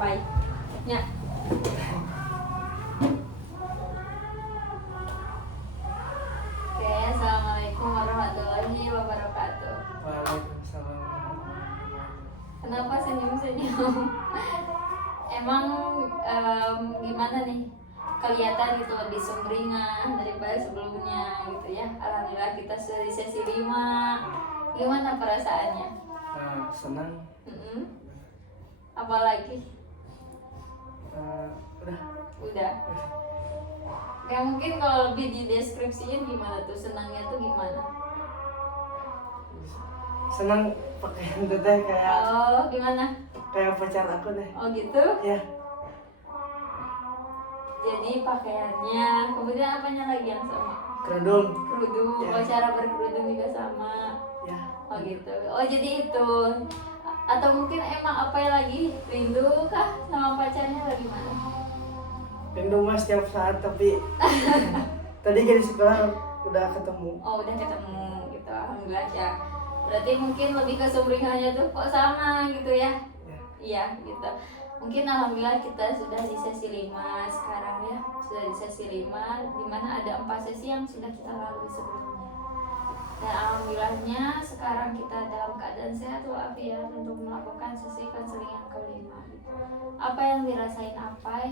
apa ya. Oke, assalamualaikum warahmatullahi wabarakatuh. Waalaikumsalam. Kenapa senyum-senyum? Emang gimana nih? Kelihatan gitu lebih sumringah daripada sebelumnya gitu ya. Alhamdulillah kita sudah di sesi 5. Gimana perasaannya? Senang. Apalagi? Udah. Ya mungkin kalau lebih dideskripsiin gimana tuh senangnya tuh gimana? Senang pakaian teteh kayak Oh gimana? kayak pacar aku deh. Oh gitu? Ya, Jadi pakaiannya, kemudian apanya lagi yang sama? kerudung. Kerudung, Ya. oh cara berkerudung juga sama. Ya. Oh gitu. Oh jadi itu. Atau mungkin emang apa lagi? Rindu kah sama pacarnya atau gimana? Rindu mas setiap saat tapi tadi kan di sekolah udah ketemu. Oh udah ketemu gitu, alhamdulillah ya. Berarti mungkin lebih ke sumringahnya tuh kok sama gitu ya? Ya. Iya gitu. Mungkin alhamdulillah kita sudah di sesi 5 sekarang ya. Sudah di sesi 5 dimana ada 4 sesi yang sudah kita lalui sebelumnya. Dan alhamdulillahnya sekarang kita dalam keadaan sehat walafiat untuk melakukan sesi konseling yang kelima gitu. Apa yang dirasain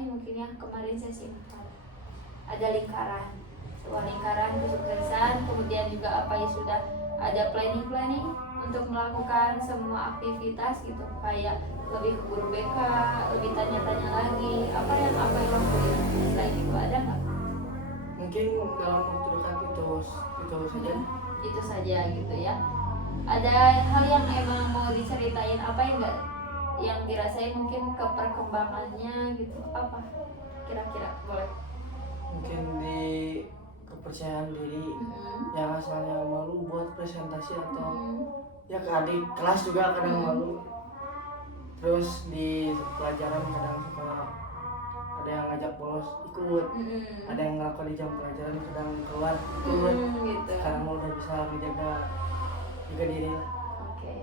mungkin ya kemarin sesi 4. Ada lingkaran, sebuah lingkaran kesuksesan, kemudian juga sudah ada planning untuk melakukan semua aktivitas gitu, kayak lebih ke guru BK, lebih tanya-tanya lagi, apa yang lakuin. Selain itu ada nggak? Mungkin dalam waktu dekat itu saja. Itu saja gitu ya. Ada hal yang emang mau diceritain apa yang dirasain mungkin ke perkembangannya gitu, apa kira-kira boleh? Mungkin di kepercayaan diri yang asalnya malu buat presentasi atau ya ke adik kelas juga kadang malu. Terus di pelajaran kadang suka ada yang ngajak bolos ikut, ada yang ngelakuin di jam pelajaran kadang keluar ikut. Gitu. Sekarang mau udah bisa menjaga diri lah, Oke.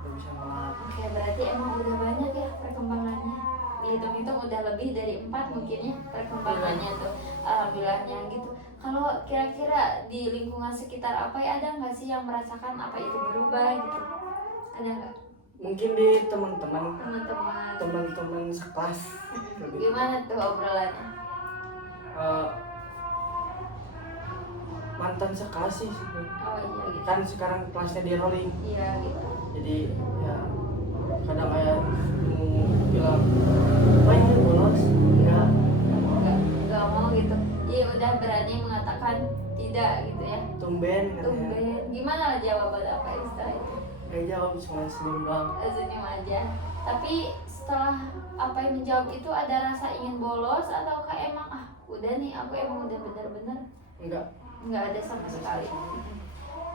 udah bisa nolak. Oke, berarti emang udah banyak ya perkembangannya. Dihitung-hitung udah lebih dari 4 mungkin ya perkembangannya tuh. Alhamdulillahnya gitu. Kalau kira-kira di lingkungan sekitar ada nggak sih yang merasakan apa itu berubah gitu? Ada nggak? Mungkin di teman-teman Teman-teman. sekelas. Gimana tuh obrolannya? Mantan sekelas sih sebenarnya. Oh iya gitu. Kan sekarang kelasnya di rolling, Iya gitu. jadi ya kadang kayak mau bilang ini bolos enggak. Nggak mau gitu. Iya udah berani mengatakan tidak gitu ya. Tumben katanya. Tumben. Gimana jawaban apa istilah itu? Gak jawab, cuma senyum doang. Senyum aja. Tapi setelah yang menjawab itu ada rasa ingin bolos ataukah emang udah nih aku emang udah benar-benar nggak ada sama sekali.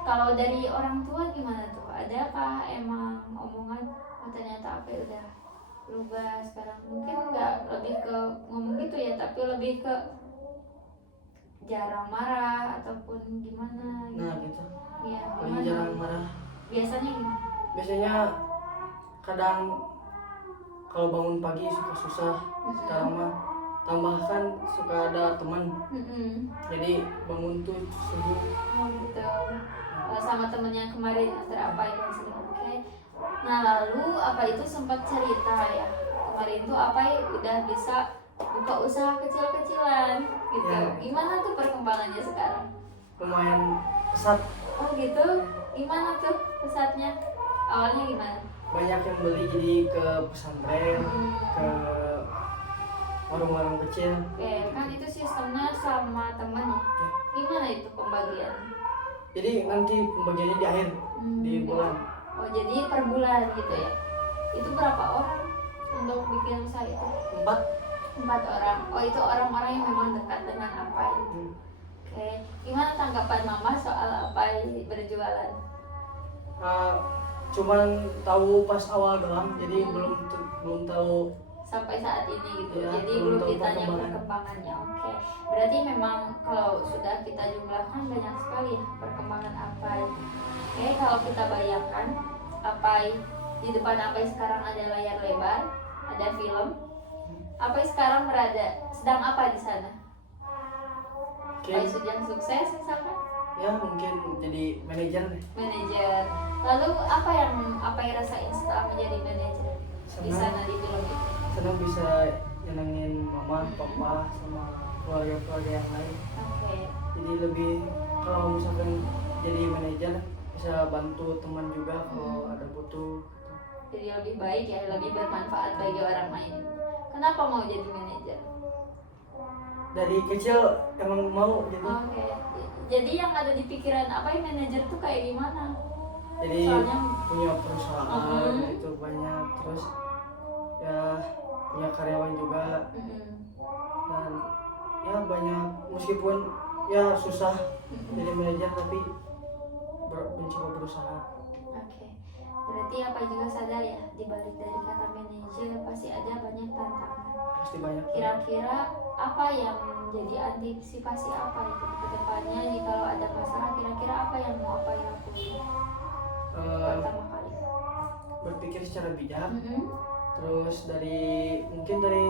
Kalau dari orang tua gimana tuh? Adakah emang omongan ternyata udah berubah sekarang? Mungkin nggak lebih ke ngomong gitu ya, tapi lebih ke jarang marah ataupun gimana gitu. Nah gitu. Iya, Lagi gimana? jarang marah. Biasanya gimana? Biasanya kadang kalau bangun pagi suka susah. Sekarang mah tambahkan suka ada teman. Jadi bangun tuh subuh. Oh gitu. Sama temennya kemarin antara yang sering. Oke. Nah lalu itu sempat cerita ya kemarin tuh udah bisa buka usaha kecil-kecilan gitu. Ya. Gimana tuh perkembangannya sekarang? Lumayan pesat. Oh gitu. Gimana tuh pesatnya? Awalnya gimana? Banyak yang beli, jadi ke pesantren, ke warung-warung kecil. Oke, kan itu sistemnya sama temen ya. Gimana itu pembagian? Jadi nanti pembagiannya di akhir di bulan. Oh jadi per bulan gitu ya. Itu berapa orang untuk bikin usaha itu? 4 orang. Oh itu orang-orang yang memang dekat dengan itu. Oke. Gimana tanggapan mama soal berjualan? Cuman tahu pas awal doang, jadi belum tahu sampai saat ini gitu. Ya, Jadi belum belum tahu ditanya perkembangannya. Oke. Berarti memang kalau sudah kita jumlahkan banyak sekali ya perkembangan Oke, kalau kita bayangkan di depan sekarang ada layar lebar, ada film. Apa sekarang sedang apa di sana? Apai sedang sukses misalkan? Ya mungkin jadi manajer deh. Manajer. Lalu apa yang Apai rasain setelah menjadi manajer di sana di film itu? Senang bisa nyenengin mama, papa, sama keluarga-keluarga yang lain. Oke. Jadi lebih kalau misalkan jadi manajer bisa bantu teman juga kalau ada butuh. Jadi lebih baik ya, lebih bermanfaat bagi orang lain. Kenapa mau jadi manajer? Dari kecil emang mau gitu. Oke. Jadi yang ada di pikiran apa yang manajer tuh kayak gimana? Jadi Soalnya punya perusahaan itu banyak, terus ya punya karyawan juga dan ya banyak, meskipun ya susah jadi manajer tapi mencoba berusaha. Oke. Berarti apa juga sadar ya, di balik dari kata manajer pasti ada banyak tantangan. Pasti banyak. Kira-kira apa yang jadi antisipasi apa itu ke depannya kalau ada masalah, kira-kira apa yang mau apa yang lakuin pertama kali? Berpikir secara bijak. Terus mungkin dari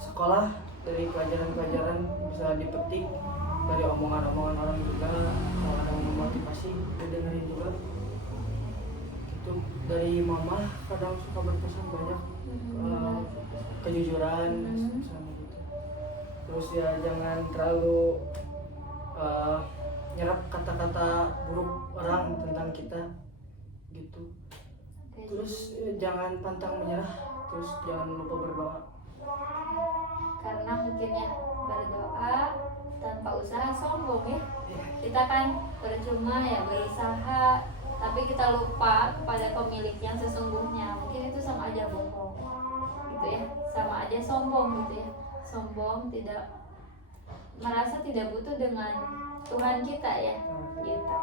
sekolah, dari pelajaran-pelajaran bisa dipetik, dari omongan-omongan orang juga, kalau ada yang memotivasi didengerin juga. Itu dari mama kadang suka berpesan banyak kejujuran misalnya gitu. Terus ya jangan terlalu nyerap kata-kata buruk orang tentang kita gitu. Terus jangan pantang menyerah, terus jangan lupa berdoa. Karena mungkin ya berdoa tanpa usaha sombong ya. Kita kan percuma ya berusaha tapi kita lupa kepada pemilik yang sesungguhnya, mungkin itu sama aja bohong gitu ya, sama aja sombong gitu ya. Sombong, tidak merasa tidak butuh dengan Tuhan kita ya gitu.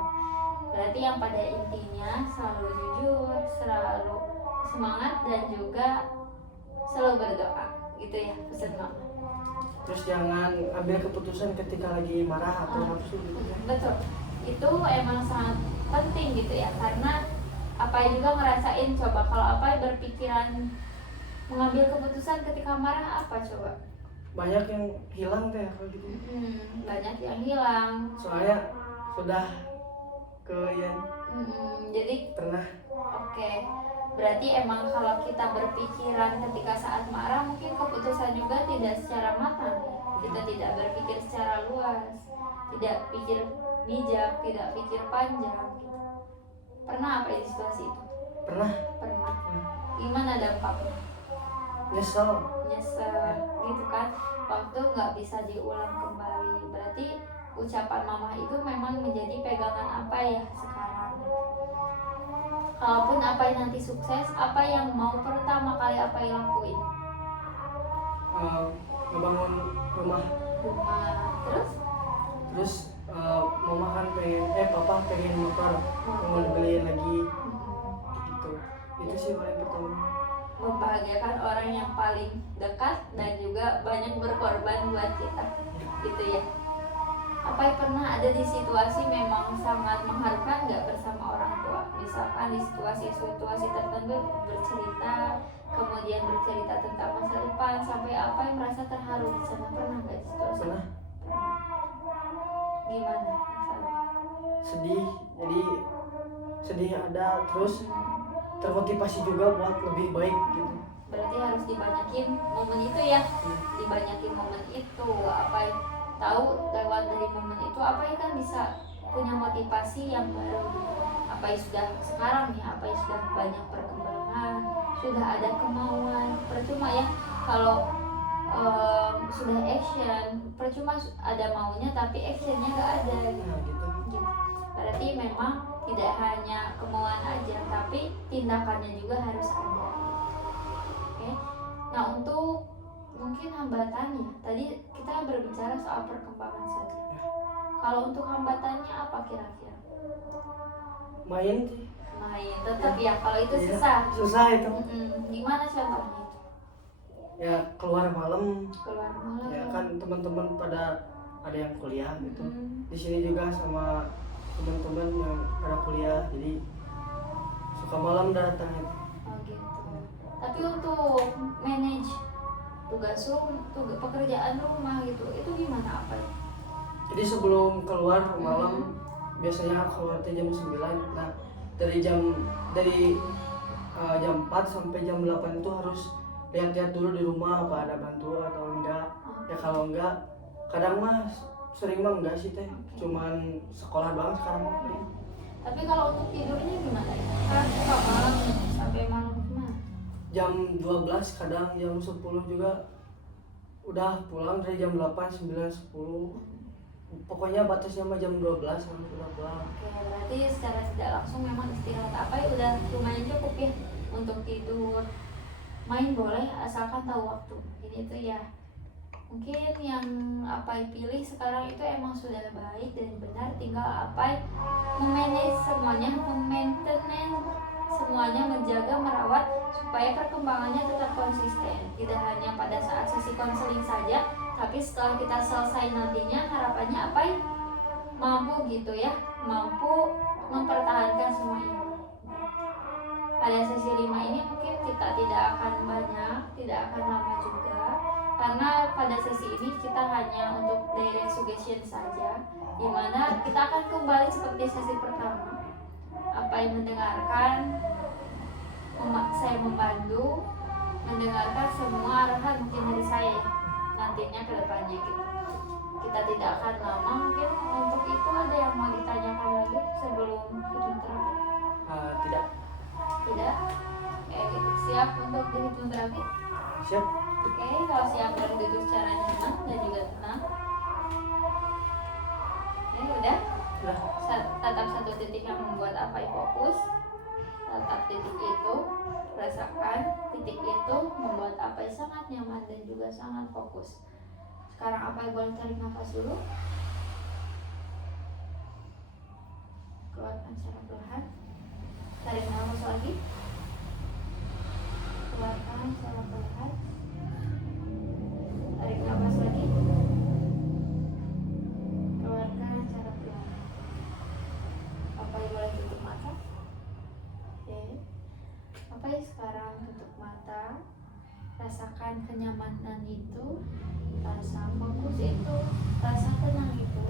Berarti yang pada intinya selalu jujur, selalu semangat, dan juga selalu berdoa gitu ya pesan mama. Terus jangan ambil keputusan ketika lagi marah atau nafsu gitu ya. Betul, itu emang sangat penting gitu ya, karena Apai juga ngerasain, coba kalau Apai berpikiran mengambil keputusan ketika marah apa coba? Banyak yang hilang teh kalau gitu. Banyak yang hilang. Soalnya sudah jadi pernah. Oke. Berarti emang kalau kita berpikiran ketika saat marah, mungkin keputusan juga tidak secara matang. Kita tidak berpikir secara luas, tidak pikir bijak, tidak pikir panjang. Pernah apa di situasi itu? Pernah. Gimana dampaknya? Nyesel Gitu kan, waktu nggak bisa diulang kembali. Berarti ucapan mama itu memang menjadi pegangan apa ya sekarang. Kalaupun apa yang nanti sukses, apa yang mau pertama kali apa yang lakuin? Ngebangun rumah. Terus mama kan papa pengen motor, mau dibeliin lagi gitu. Itu sih paling pertama. Membahagiakan orang yang paling dekat dan juga banyak berkorban buat kita gitu ya. Apa yang pernah ada di situasi memang sangat mengharukan nggak bersama orang tua? Misalkan di situasi tertentu bercerita, kemudian bercerita tentang masa depan, sampai apa yang merasa terharu di sana, pernah nggak di situasi? Pernah. Gimana rasanya? Sedih ada, terus termotivasi juga buat lebih baik gitu. Berarti harus dibanyakin momen itu ya, dibanyakin momen itu. Apa yang tahu lewat dari momen itu apa yang kan bisa punya motivasi yang baru. Apa yang sudah sekarang nih, apa yang sudah banyak perkembangan, sudah ada kemauan. Percuma ya kalau sudah action, percuma ada maunya tapi actionnya nggak ada gitu. Berarti memang tidak hanya kemauan aja, tapi tindakannya juga harus ada. Oke. Nah, untuk mungkin hambatannya, tadi kita berbicara soal perkembangan saja. Kalau untuk hambatannya apa kira-kira? Main, tetap ya. Kalau itu susah itu. Gimana contohnya itu? Ya keluar malam. Ya kan teman-teman pada ada yang kuliah gitu. Di sini juga sama teman-teman yang pada kuliah, jadi suka malam datang itu. Oh gitu. Tapi untuk manage pekerjaan rumah gitu, itu gimana apa ya? Jadi sebelum keluar malam biasanya keluar jam 9. Nah, dari jam 4 sampai jam 8 itu harus lihat-lihat dulu di rumah apa ada bantu atau enggak. Ya kalau enggak, kadang mah sering mah enggak sih teh, cuman sekolah doang sekarang mah. Tapi kalau untuk tidurnya gimana ya? Kan suka malam nih, sampai malam gimana? Jam 12, kadang jam 10 juga udah pulang dari jam 8, 9, 10. Pokoknya batasnya mah jam 12 harus udah pulang. Oke, berarti secara tidak langsung memang istirahat apa ya udah lumayan cukup ya untuk tidur. Main boleh asalkan tahu waktu. Ini tuh ya mungkin yang Apai pilih sekarang itu emang sudah baik dan benar, tinggal Apai memanage semuanya, memaintenance semuanya, menjaga, merawat supaya perkembangannya tetap konsisten. Tidak hanya pada saat sesi konseling saja, tapi setelah kita selesai nantinya harapannya Apai mampu gitu ya, mampu mempertahankan semua ini. Pada sesi 5 ini mungkin kita tidak akan banyak, tidak akan lama juga, karena pada sesi ini kita hanya untuk direct suggestion saja, dimana kita akan kembali seperti sesi pertama. Apa yang mendengarkan, saya membantu mendengarkan semua arahan mungkin dari saya ya, nantinya ke depannya gitu. Kita tidak akan lama, mungkin untuk itu ada yang mau ditanyakan lagi sebelum hipnoterapi? Tidak. Tidak? Siap untuk di hipnoterapi? Siap. Oke, kalau siap dan duduk secara nyaman dan juga tenang. Udah? Tatap satu titik yang membuat Apai fokus. Tatap titik itu, rasakan titik itu membuat Apai sangat nyaman dan juga sangat fokus. Sekarang Apai boleh tarik nafas dulu. Keluarkan secara perlahan. Tarik nafas lagi. Keluarkan secara perlahan. Tarik nafas lagi. Keluarkan secara perlahan. Apai boleh tutup mata. Oke. Apai sekarang tutup mata. Rasakan kenyamanan itu, rasa fokus itu, rasa tenang itu.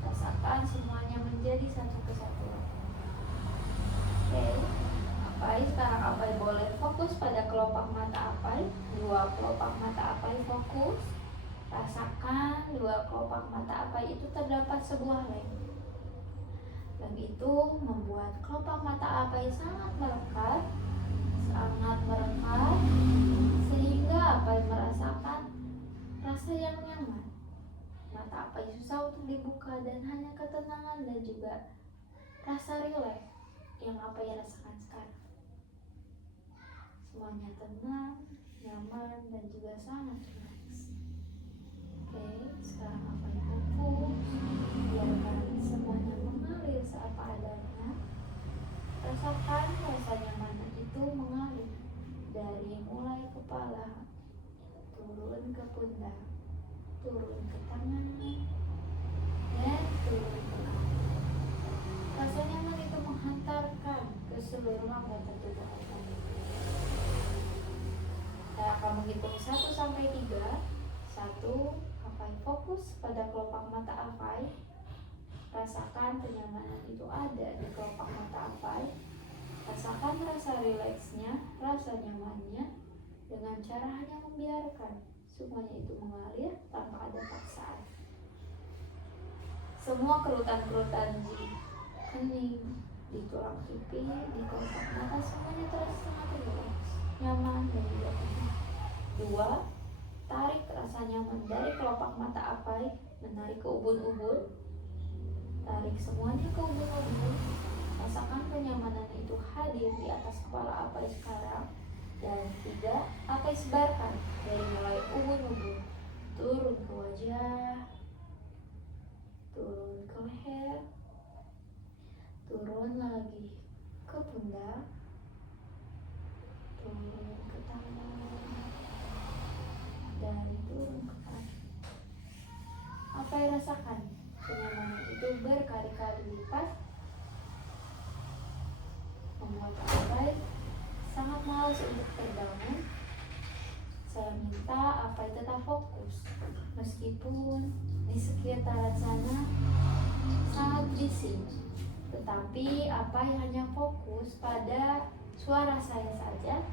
Rasakan semuanya menjadi satu kesatuan. Oke. Apai sekarang Apai boleh fokus pada kelopak mata Apai. Dua kelopak mata Apai fokus. Rasakan dua kelopak mata Apai itu terdapat sebuah lem. Lem itu membuat kelopak mata Apai sangat melekat, sehingga Apai merasakan rasa yang nyaman. Mata Apai susah untuk dibuka dan hanya ketenangan dan juga rasa rileks yang Apai rasakan sekarang. Semuanya tenang, nyaman, dan juga sangat rileks. Oke, sekarang Apai fokus, biarkan semuanya mengalir seapa adanya. Rasakan rasa nyaman itu mengalir dari mulai kepala, turun ke pundak, turun ke tangan, dan turun ke kaki. Rasa nyaman itu menghantarkan ke seluruh anggota tubuh Apai. Saya akan menghitung 1 sampai 3. 1, Apai fokus pada kelopak mata Apai. Rasakan kenyamanan itu ada di kelopak mata Apai. Rasakan rasa rileksnya, rasa nyamannya, dengan cara hanya membiarkan semuanya itu mengalir tanpa ada paksaan. Semua kerutan-kerutan di kening, di tulang pipi, di kelopak mata, semuanya terasa sangat rileks, nyaman, dan juga tenang. 2, tarik rasa nyaman dari kelopak mata Apai, menarik ke ubun-ubun. Tarik semuanya ke ubun-ubun. Rasakan kenyamanan itu hadir di atas kepala Apai sekarang. Dan 3, Apai sebarkan dari mulai ubun-ubun, turun ke wajah, turun ke leher, turun lagi ke pundak, turun ke tangan, dan turun ke kaki. Apai rasakan kenyamanan itu berkali-kali lipat, membuat Apai sangat malas untuk terbangun, saya minta Apai tetap fokus meskipun di sekitaran sana sangat bising, tetapi Apai hanya fokus pada suara saya saja.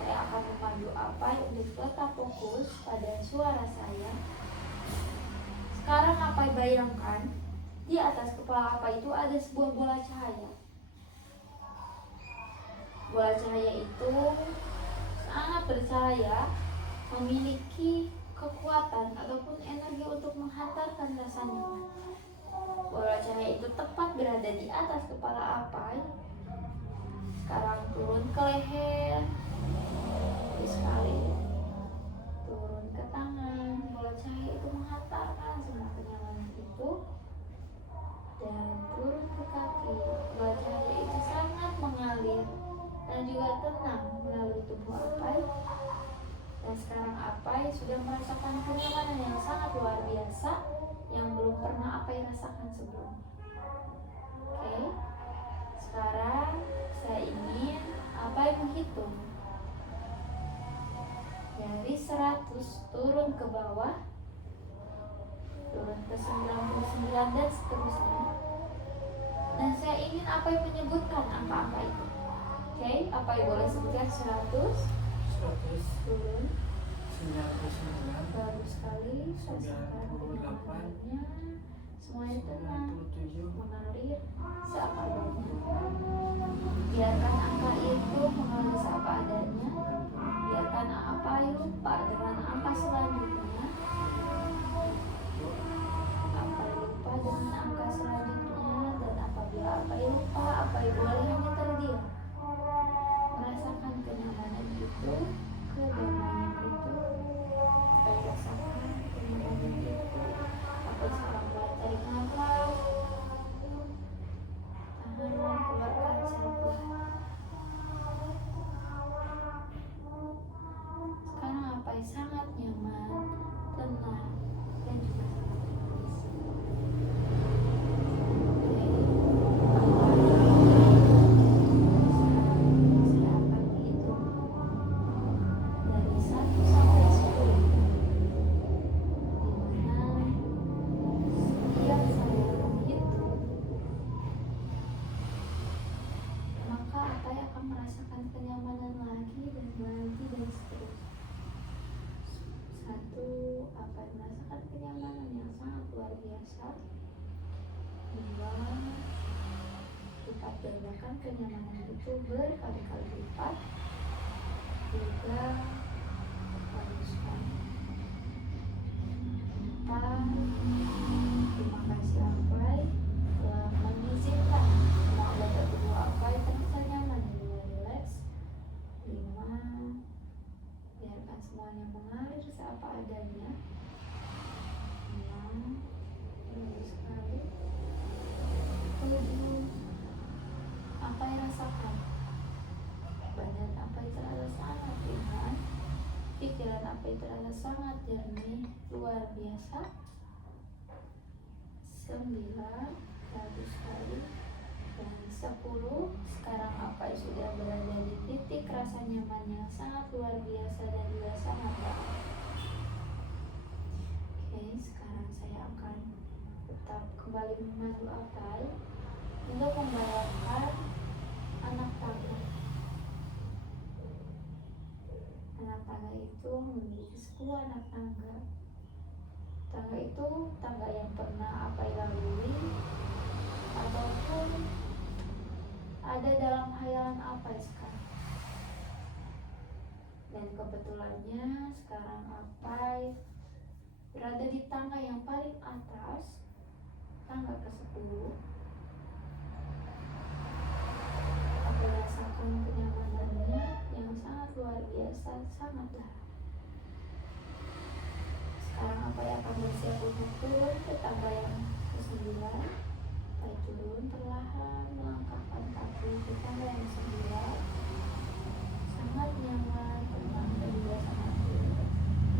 Saya akan memandu Apai untuk tetap fokus pada suara saya. Sekarang Apai bayangkan di atas kepala Apai itu ada sebuah bola cahaya. Bola cahaya itu sangat bercahaya, memiliki kekuatan ataupun energi untuk menghantarkan rasa nyaman. Bola cahaya itu tepat berada di atas kepala Apai. Sekarang turun ke leher, terus sekali turun ke tangan. Bola cahaya itu menghantarkan semua kenyamanan itu dan turun ke kaki. Bola cahaya itu sangat mengalir dan juga tenang melalui tubuh Apai. Dan sekarang Apai sudah merasakan kenyamanan yang sangat luar biasa yang belum pernah Apai rasakan sebelumnya. Oke, sekarang saya ingin Apai menghitung dari 100 turun ke bawah, turun ke 99 dan seterusnya. Dan saya ingin Apai menyebutkan angka-angka itu. Oke, Apai boleh sebutkan 100 turun 99, bagus sekali. 98, semuanya tenang, 97, mengalir seapa adanya. Biarkan angka itu mengalir seapa adanya. Biarkan Apai lupa dengan angka selanjutnya. Apai lupa dengan angka selanjutnya. Dan apabila Apai lupa, Apai boleh hanya terdiam, merasakan kenyamanan itu, kedamaian itu. Apai rasakan kenyamanan itu. Apai sekarang boleh tarik nafas, tahan, keluarkan setelah. Sekarang Apai sangat nyaman, tenang, dan juga sangat rileks. Saya akan hitung dari 1 sampai 10, dimana setiap saya menghitung, maka Apai akan merasakan kenyamanan lagi dan seterusnya. 1, Apai merasakan kenyamanan yang sangat luar biasa. 2, lipat gandakan kenyamanan itu berkali-kali lipat. 3, bagus sekali. 4, terima kasih Apai telah mengizinkan semua anggota tubuh Apai terasa nyaman dan juga rileks. 5, biarkan semuanya mengalir seapa adanya. 6, bagus sekali. 7, Apai rasakan badan Apai terasa sangat ringan, pikiran Apai terasa sangat jernih, luar biasa. 9, bagus sekali. Dan 10, sekarang Apai sudah berada di titik rasa nyaman yang sangat luar biasa dan juga sangat dalam. Oke, sekarang saya akan tetap kembali memandu Apai untuk membayangkan anak tangga. Anak tangga itu memiliki 10 anak tangga. Tangga itu tangga yang pernah Apai lalui ataupun ada dalam hayalan Apai sekarang. Dan kebetulannya sekarang Apai berada di tangga yang paling atas, tangga ke-10. Apai rasakan kenyamanannya yang sangat luar biasa, sangat dalam. Sekarang Apai akan bersiap untuk turun ke tangga yang ke-9. Apai turun perlahan, melangkahkan kaki ke tangga yang ke-9. Sangat nyaman, tenang, dan juga sangat rileks.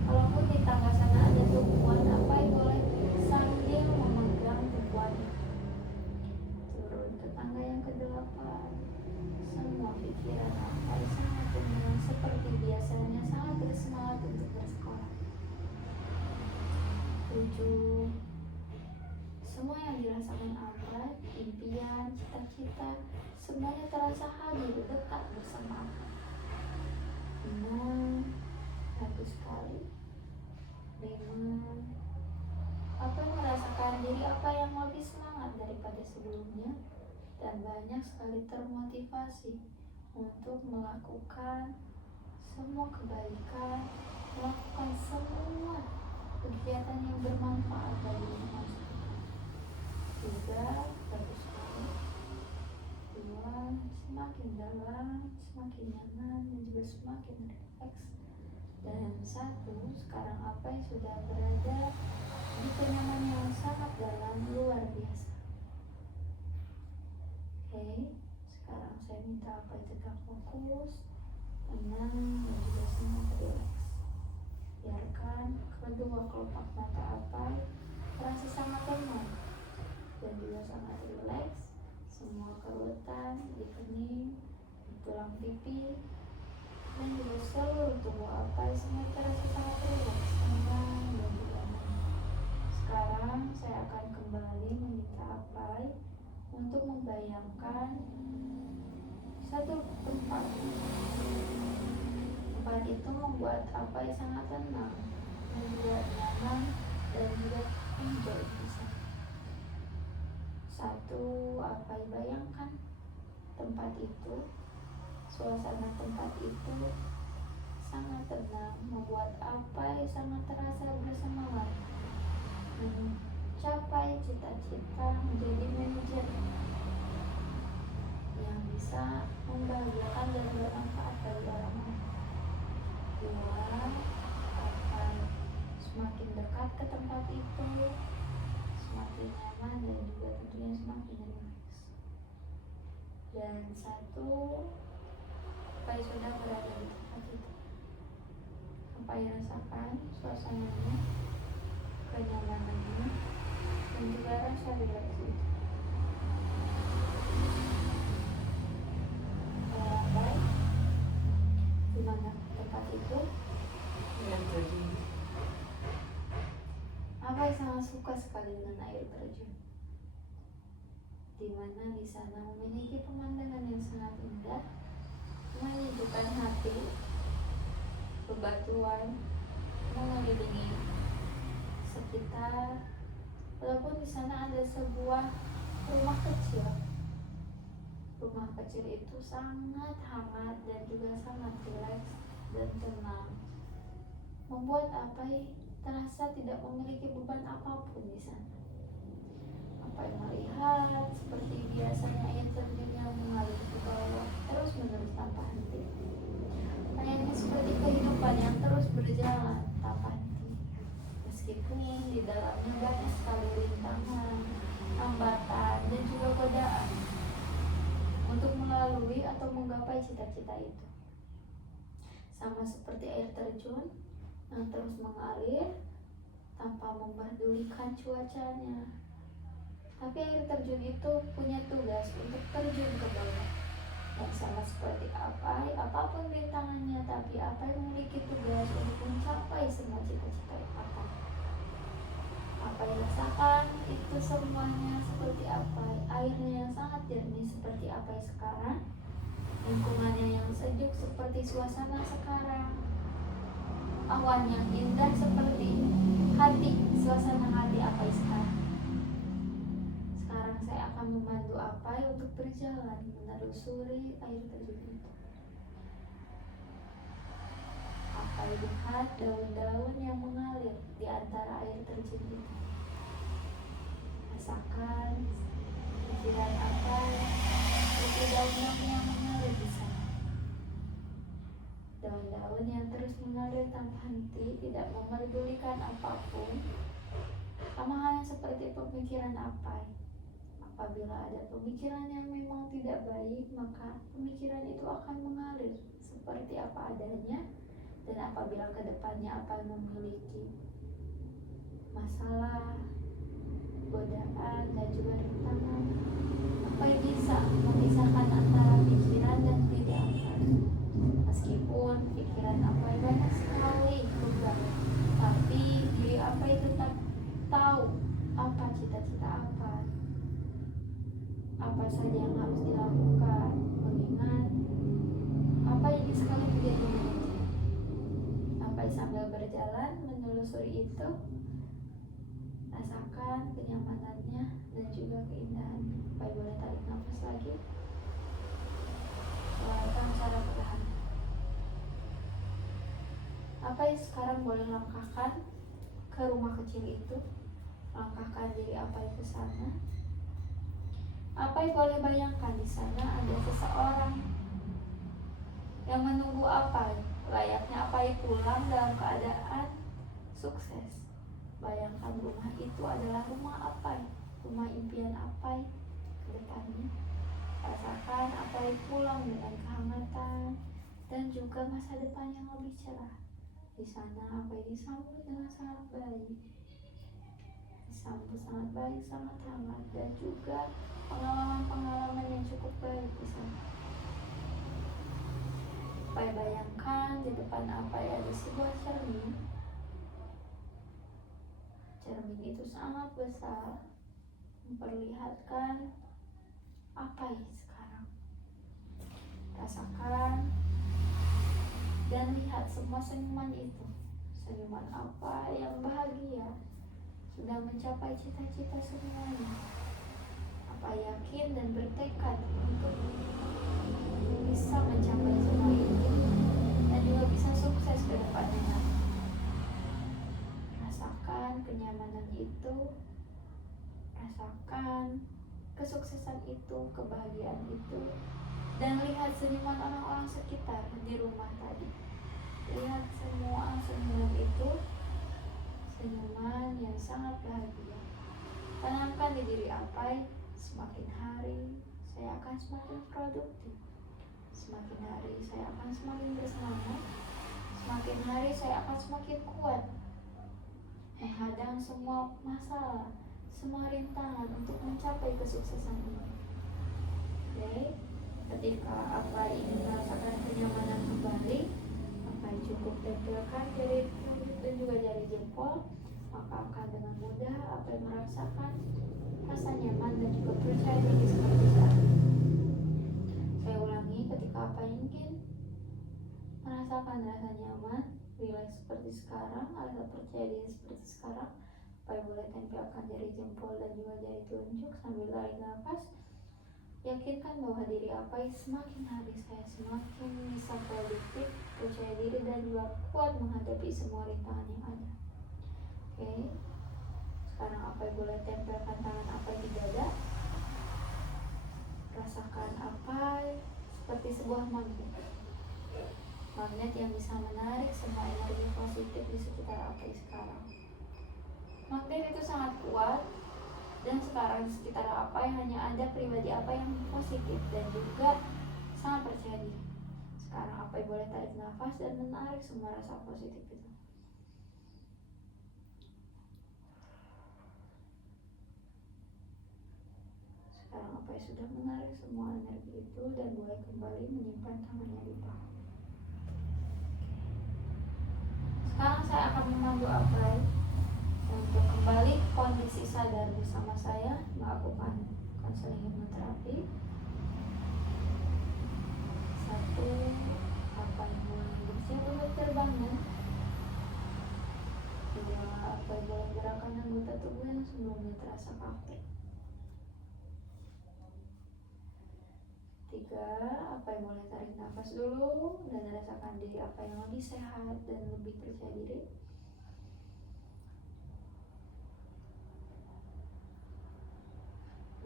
Kalaupun di tangga sana ada tumpuan, Apai boleh sambil memegang tumpuan. Turun ke tangga yang ke-8. Semua pikiran Apai sangat tenang, seperti biasanya sangat bersemangat. semua yang dirasakan Apai, impian, cita-cita, semuanya terasa hadir dekat bersama Apai. 6, bagus sekali. 5, Apai merasakan diri Apai yang lebih semangat daripada sebelumnya dan banyak sekali termotivasi untuk melakukan semua kebaikan, melakukan semua kegiatan yang bermanfaat bagi manusia. 3, bagus sekali. 2, semakin dalam, semakin nyaman dan juga semakin rileks. Dan 1, sekarang Apai sudah berada di kenyamanan yang sangat dalam, luar biasa. Oke, sekarang saya minta Apai tetap fokus, tenang dan juga sangat rileks. Biarkan kedua kelopak mata Apai terasa sangat tenang dan juga sangat rileks. Semua kerutan di kening, di tulang pipi, dan juga seluruh tubuh Apai semua terasa sangat rileks, tenang dan juga nyaman. Sekarang saya akan kembali meminta Apai untuk membayangkan satu tempat. Tempat itu membuat Apai sangat tenang dan juga nyaman dan juga enjoy bisa. 1, Apai bayangkan tempat itu, suasana tempat itu sangat tenang, membuat Apai sangat terasa bersemangat mencapai cita-cita menjadi manajer yang bisa membahagiakan dan bermanfaat bagi orang lain. 2, akan semakin dekat ke tempat itu, semakin nyaman dan juga tentunya semakin rileks. Dan 1, Apai sudah berada di tempat itu. Apai rasakan suasananya, kenyamanannya, dan juga rasa rileks itu. Apai, di mana tempat itu? Air terjun. Apai sangat suka sekali dengan air terjun, di mana di sana memiliki pemandangan yang sangat indah, menyejukkan hati. Bebatuan mengelilingi sekitar, walaupun di sana ada sebuah rumah kecil. Rumah kecil itu sangat hangat dan juga sangat rileks dan tenang, membuat Apai terasa tidak memiliki beban apapun di sana. Apai melihat seperti biasanya air terjun yang mengalir ke bawah terus menerus tanpa henti. Kayaknya seperti kehidupan yang terus berjalan tanpa henti, meskipun di dalamnya banyak sekali rintangan, hambatan, dan juga godaan untuk melalui atau menggapai cita-cita itu. Sama seperti air terjun yang terus mengalir tanpa memperdulikan cuacanya. Tapi air terjun itu punya tugas untuk terjun ke bawah. Dan sama seperti Apai, apapun rintangannya, tapi Apai memiliki tugas untuk mencapai semua cita-cita Apai. Apai rasakan itu semuanya seperti Apai. Airnya yang sangat jernih seperti Apai sekarang, lingkungannya yang sejuk seperti suasana sekarang, awan yang indah seperti hati, suasana hati Apai sekarang. Sekarang saya akan membantu Apai untuk berjalan menelusuri air terjun itu. Apai lihat daun-daun yang mengalir di antara air terjun itu. Rasakan pikiran Apai seperti daun-daun yang mengalir di sana. Daun-daun yang terus mengalir tanpa henti, tidak memerdulikan apapun. Sama halnya seperti pemikiran Apai. Apabila ada pemikiran yang memang tidak baik, maka pemikiran itu akan mengalir seperti apa adanya. Dan apabila kedepannya Apai memiliki masalah, godaan, dan juga rintangan, Apai bisa memisahkan antara pikiran dan diri Apai. Meskipun pikiran Apai banyak sekali beban, tapi diri Apai tetap tahu apa cita-cita Apai. sambil berjalan menelusuri itu, rasakan kenyamanannya dan juga keindahannya. Baik, boleh tarik nafas lagi, keluarkan secara perlahan. Apa yang sekarang boleh langkahkan ke rumah kecil itu, langkahkan diri apa yang ke sana. Apa yang boleh bayangkan di sana ada seseorang yang menunggu apa layaknya apa yang pulang dalam keadaan sukses. Bayangkan rumah itu adalah rumah apa, rumah impian apa ke depannya. Rasakan apa yang pulang dengan kehangatan dan juga masa depan yang lebih cerah. Di sana apa yang disambut dengan sangat baik, disambut sangat baik, sangat hangat, dan juga pengalaman-pengalaman yang cukup baik di sana. Bayangkan di depan apa yang ada sebuah cermin. Cermin itu sangat besar, memperlihatkan apa yang sekarang. Rasakan dan lihat semua senyuman itu. Senyuman apa yang bahagia, sudah mencapai cita-cita semuanya. Apa yakin dan bertekad untuk bisa mencapai semua itu dan juga bisa sukses ke depannya. Rasakan kenyamanan itu, rasakan kesuksesan itu, kebahagiaan itu, dan lihat senyuman orang-orang sekitar di rumah tadi. Lihat semua senyuman itu, senyuman yang sangat bahagia. Tanamkan di diri apa, semakin hari saya akan semakin produktif, semakin hari saya akan semakin bersemangat, semakin hari saya akan semakin kuat menghadang semua masalah, semua rintangan untuk mencapai kesuksesan ini. Oke, ketika apa ingin merasakan kenyamanan kembali, apa yang cukup tempelkan jari telunjuk dan juga jari jempol, maka akan dengan mudah apa yang merasakan rasa nyaman dan juga percaya diri seperti saat ini. Saya ulangi, ketika apa ingin merasakan rasa nyaman, rileks seperti sekarang, rasa percaya diri seperti sekarang, apa yang boleh tempelkan jari jempol dan juga jari telunjuk sambil tarik nafas. Yakinkan bahwa diri apa yang semakin hari saya semakin bisa produktif, percaya diri dan juga kuat menghadapi semua rintangan yang ada. Oke, sekarang apa yang boleh tempelkan tangan apa di dada. Rasakan apa seperti sebuah magnet. Magnet yang bisa menarik semua energi positif di sekitar apa sekarang. Magnet itu sangat kuat. Dan sekarang di sekitar apa yang hanya ada pribadi apa yang positif dan juga sangat percaya diri. Sekarang apa yang boleh tarik nafas dan menarik semua rasa positif itu. Sekarang apa yang sudah menarik semua energi itu dan boleh kembali menyimpan tangannya di paha. Sekarang saya akan memandu apa untuk kembali kondisi sadar bersama saya melakukan konseling hipnoterapi. 1, apa yang mulai bersiap untuk terbangun. 2, apa yang boleh gerakan anggota tubuh yang sebelumnya terasa kaku. 3, apa yang boleh tarik nafas dulu dan rasakan diri apa yang lebih sehat dan lebih percaya diri.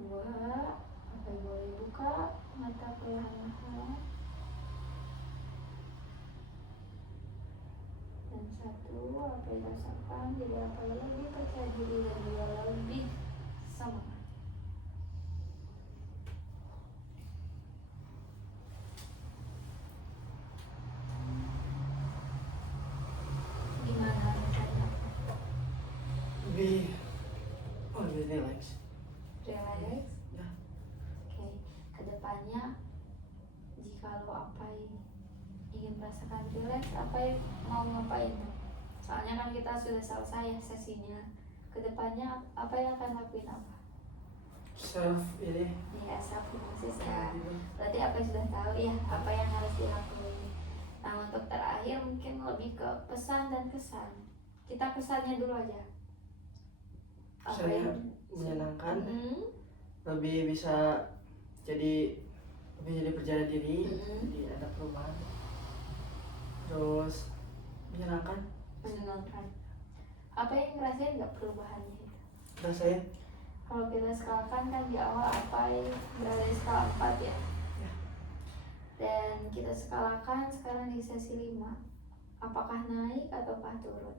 2, apa yang boleh buka mata perlahan-lahan. Dan 1, apa yang rasakan jadi apa yang lebih percaya diri dan juga lebih semangat. Gimana rasanya? Lebih relax. Relax? Ya. Oke, kedepannya jika lo apa yang ingin merasakan relax, apa yang mau ngapain? Soalnya kan kita sudah selesai sesinya. Kedepannya apa yang akan lakuin apa? Self ini. Ya, self hypnosis ya. Berarti apa yang sudah tahu ya, apa yang harus dilakuin. Nah untuk terakhir mungkin lebih ke pesan dan kesan. Kita kesannya dulu aja. Apa Kesannya yang menyenangkan, Mm-mm. lebih bisa jadi percaya diri, Mm-mm. jadi ada perubahan. Terus menyenangkan, Menyenangkan. Apa yang ngerasain nggak perubahannya itu? rasain Kalau kita skalakan kan di awal apa yang berada di skala 4 ya. Dan kita skalakan sekarang di sesi 5. Apakah naik ataukah turun?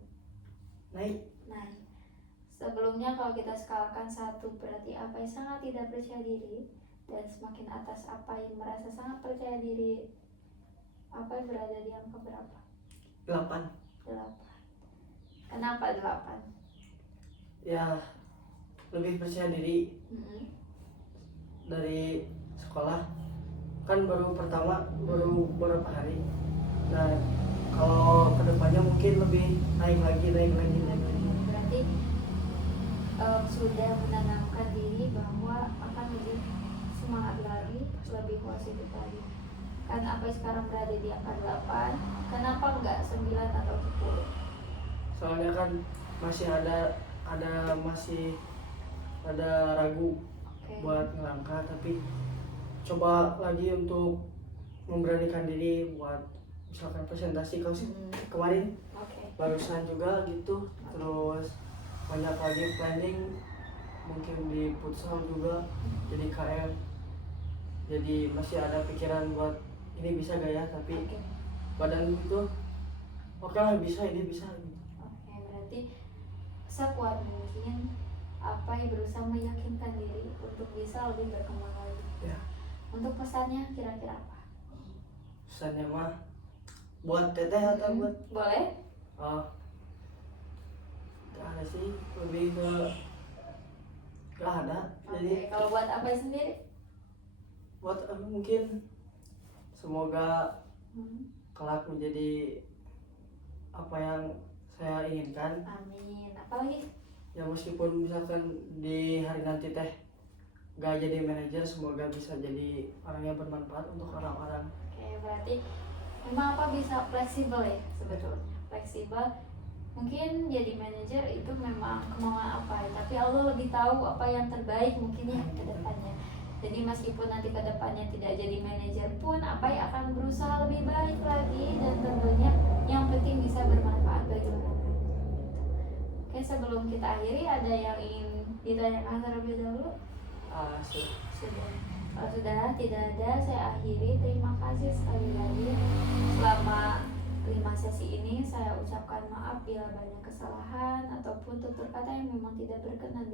naik. Naik. Sebelumnya kalau kita skalakan 1 berarti apa yang sangat tidak percaya diri, dan semakin atas apa yang merasa sangat percaya diri. Apa yang berada di angka berapa? 8. 8. Kenapa 8? Ya lebih percaya diri Mm-mm. dari sekolah, kan baru beberapa hari. Nah kalau kedepannya mungkin lebih naik lagi. Berarti sudah menanamkan diri bahwa akan lebih semangat lagi, lebih positif lagi. Kan apa yang sekarang berada di angka 8, kenapa enggak 9 atau 10? Soalnya kan masih ada ragu Oke. buat ngelangkah, tapi coba lagi untuk memberanikan diri buat misalkan presentasi kemarin Oke. barusan juga gitu. Terus banyak lagi planning, mungkin di futsal juga, jadi KM, jadi masih ada pikiran buat ini bisa gak ya, tapi Oke. badan itu oke lah, bisa ini bisa gitu. Oke, berarti sekuat mungkin apa yang berusaha meyakinkan diri untuk bisa lebih berkembang lagi. Ya Untuk pesannya kira-kira apa? pesannya mah buat teteh atau buat Boleh? gak ada sih, lebih ke gak ada. Oke, Jadi kalau buat apa sendiri? buat mungkin semoga kelak menjadi apa yang saya inginkan. Amin. Apalagi? Ya meskipun misalkan di hari nanti teh gak jadi manajer, semoga bisa jadi orang yang bermanfaat untuk orang-orang. Oke, berarti memang apa bisa fleksibel ya sebetulnya. Fleksibel. Mungkin jadi manajer itu memang kemauan apa ya, tapi Allah lebih tahu apa yang terbaik mungkin ya ke depannya. Jadi meskipun nanti ke depannya tidak jadi manajer pun, apa yang akan berusaha lebih baik lagi, dan tentunya yang penting bisa bermanfaat bagi orang lain. Oke, sebelum kita akhiri ada yang ingin ditanyakan terlebih dahulu? Sudah. Kalau sudah tidak ada, saya akhiri. Terima kasih sekali lagi. Selama 5 sesi ini saya ucapkan maaf bila banyak kesalahan ataupun tutur kata yang memang tidak berkenan